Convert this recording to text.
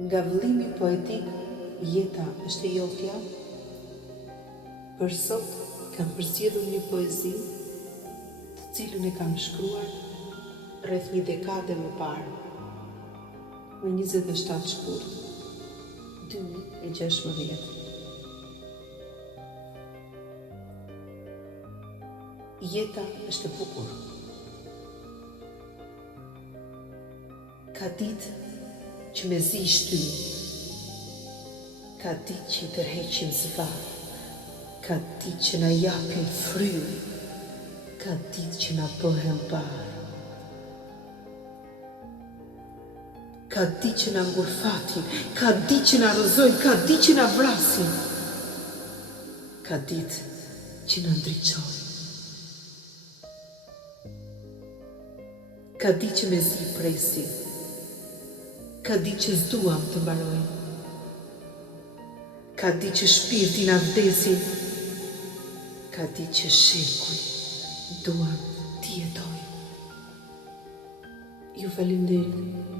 Nga vëllimi poetik, jeta është e jotja. Për sot kam përzgjedhur një poezi, të cilën e kam shkruar rreth një dekade më parë, më 27 shkurt 2016. Jeta është e bukur. Ka ditë që me zi shtynë, ka ditë që i tërheqin zvarë, ka ditë që na japin frymë, ka ditë që na bëhen barë, ka ditë që na ngurfatin, ka ditë që na rrëzojnë, ka ditë që na vrasin, ka ditë që na ndriçojnë, ka ditë që me zi presin, ka ditë që s'duam të mbarojnë, ka ditë që shpirtin na vdesin, ka ditë që shekuj duam t'i jetojnë. Ju falenderoj.